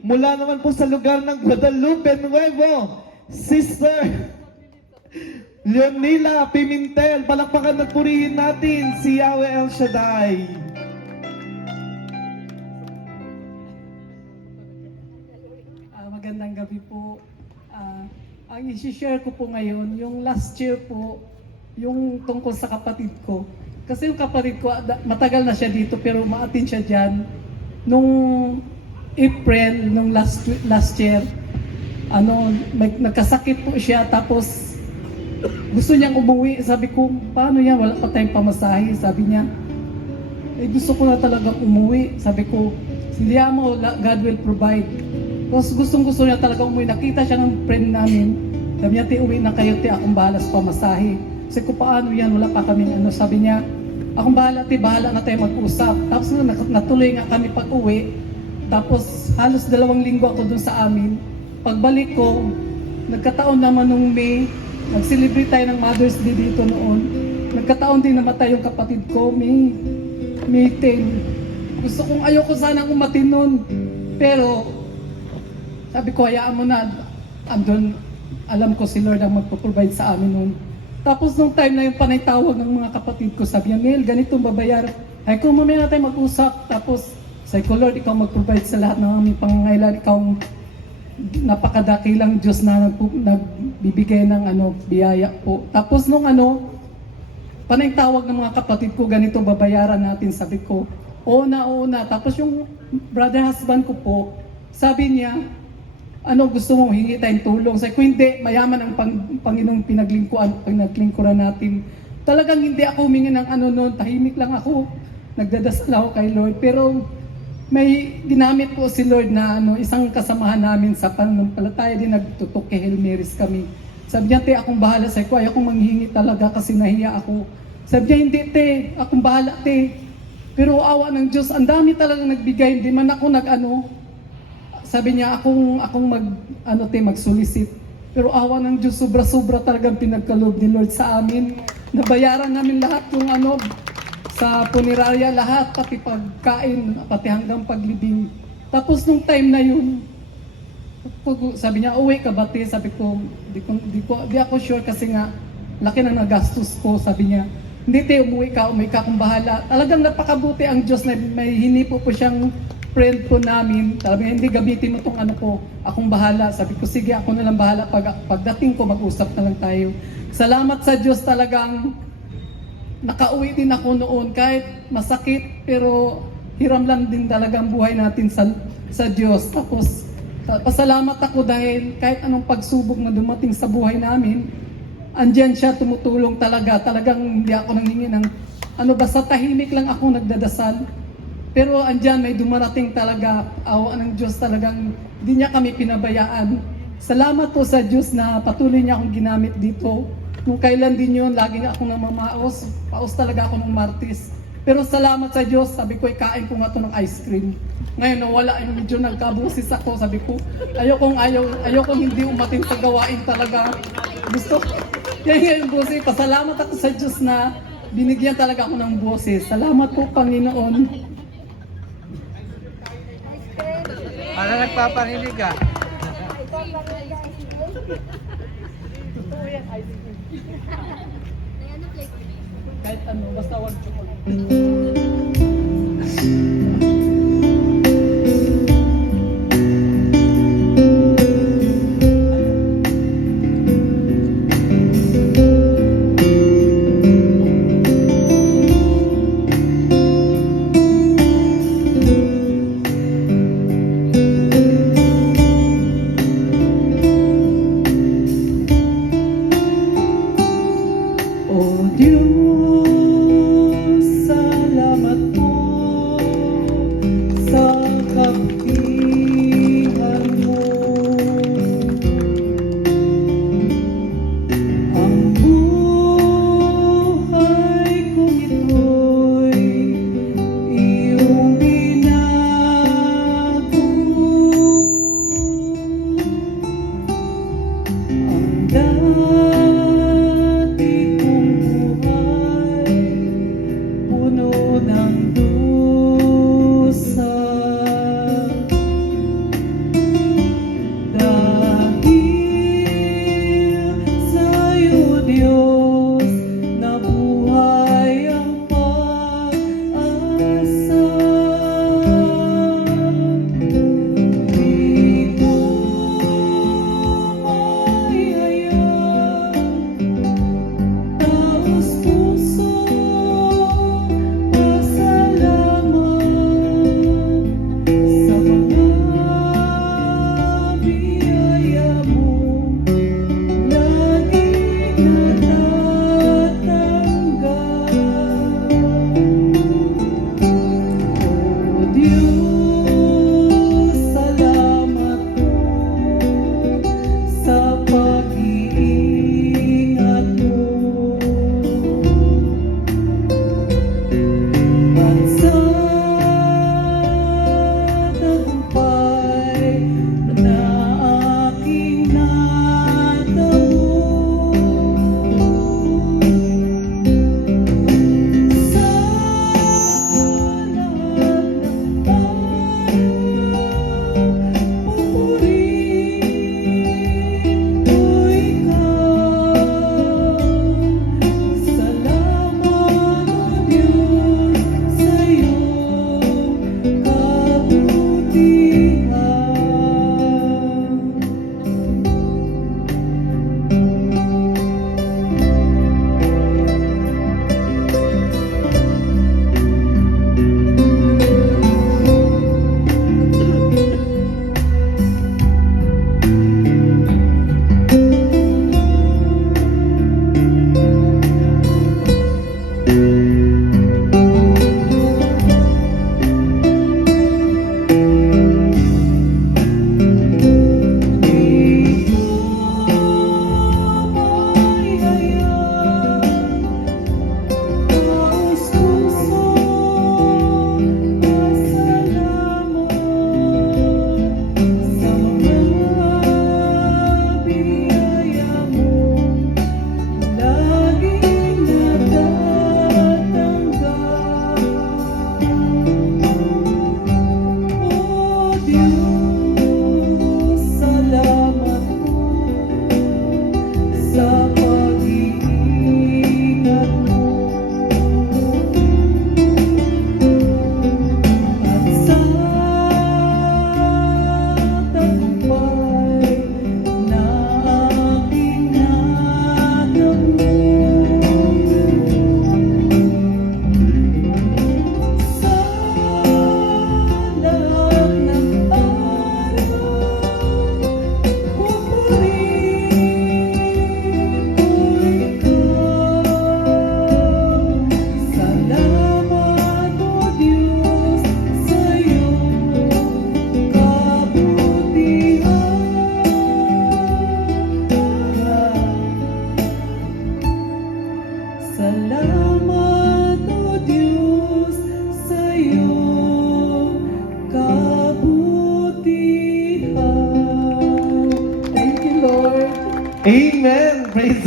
Mula naman po sa lugar ng Guadalupe Nuevo, Sister Leonila Pimentel. Palakpakan at purihin natin si Yahweh El Shaddai. Magandang gabi po. Ang isi-share ko po ngayon, yung last year po, yung tungkol sa kapatid ko. Kasi yung kapatid ko, matagal na siya dito pero maatin siya dyan. Nung April, nung last year, nagkasakit po siya tapos gusto niyang umuwi. Sabi ko, paano yan? Wala pa tayong pamasahe. Sabi niya, gusto ko na talagang umuwi. Sabi ko, siliya mo, God will provide. Tapos gustong-gusto niya talaga umuwi. Nakita siya ng friend namin. Sabi niya, uwi na kayo, akong bahala sa pamasahe. Sabi ko, paano yan? Wala pa kami. Sabi niya, akong bahala, bahala na tayo mag-usap. Tapos natuloy nga kami pag-uwi. Tapos halos 2 linggo ako dun sa amin. Pagbalik ko, nagkataon naman nung May, nag-celebrate tayo ng Mother's Day dito noon. Nagkataon din namatay yung kapatid ko, May 10. Ayoko sanang umatin nun. Pero, sabi ko, hayaan mo na, andun, alam ko si Lord ang magpo-provide sa amin nun. Tapos nung time na yung panay tawag ng mga kapatid ko, sabi niya, Mel, ganito babayaran. Ay kung mamaya na tayo mag-usap. Tapos, sabi ko, Lord, ikaw mag-provide sa lahat ng aming pangangailan. Ikaw ang napakadakilang Diyos na nagbibigay ng biyaya po. Tapos nung panay tawag ng mga kapatid ko, ganito babayaran natin. Sabi ko, oo na. Tapos yung brother husband ko po, sabi niya, gusto mo hingi tayong tulong? Sabi ko, hindi, mayaman ang Panginoong pinaglingkuran natin. Talagang hindi ako humingi ng noon, tahimik lang ako. Nagdadasal ako kay Lord. Pero may ginamit po si Lord na isang kasamahan namin sa pananampalataya din, nagtutok kay Hail Marys kami. Sabi niya, te, akong bahala. Sabi ko, ayokong manghingi talaga kasi nahiya ako. Sabi niya, hindi, te, akong bahala, te. Pero awa ng Diyos, ang dami talagang nagbigay, hindi man ako sabi niya, akong mag-solicit. Pero awa ng Diyos, sobra-sobra talagang pinagkaloob ni Lord sa amin. Nabayaran namin lahat yung sa punerarya, lahat, pati pagkain, pati hanggang paglibing. Tapos nung time na yun, sabi niya, uwi ka ba, te? Sabi ko, di ako sure kasi nga, laki na nagastos ko. Sabi niya, hindi, te, umuwi ka akong bahala. Talagang napakabuti ang Diyos na may hinipo po siyang friend po namin. Talagang hindi gamitin mo itong akong bahala. Sabi ko, sige, ako na lang bahala. Pagdating ko, mag-usap na lang tayo. Salamat sa Diyos, talagang nakauwi din ako noon. Kahit masakit, pero hiram lang din talaga ang buhay natin sa Diyos. Tapos, pasalamat ako dahil kahit anong pagsubok na dumating sa buhay namin, andyan siya, tumutulong talaga. Talagang hindi ako nanghingi ng basta tahimik lang ako nagdadasal. Pero andyan may dumarating talaga, awa ng Diyos, talagang hindi niya kami pinabayaan. Salamat po sa Diyos na patuloy niya akong ginamit dito. Nung kailan din yun, lagi na akong namamaos. Paos talaga ako ng Martis. Pero salamat sa Diyos, sabi ko, ikain ko nga ito ng ice cream. Ngayon, nawala, medyo nagkabusis ako. Sabi ko, ayokong hindi umatin sa gawain talaga. Gusto, yan yung busi. Pasalamat ako sa Diyos na binigyan talaga ako ng boses. Salamat po, Panginoon. Para nagpapanginig ka. Kahit basta wag chocolate. O Diyos, salamat sa'yo.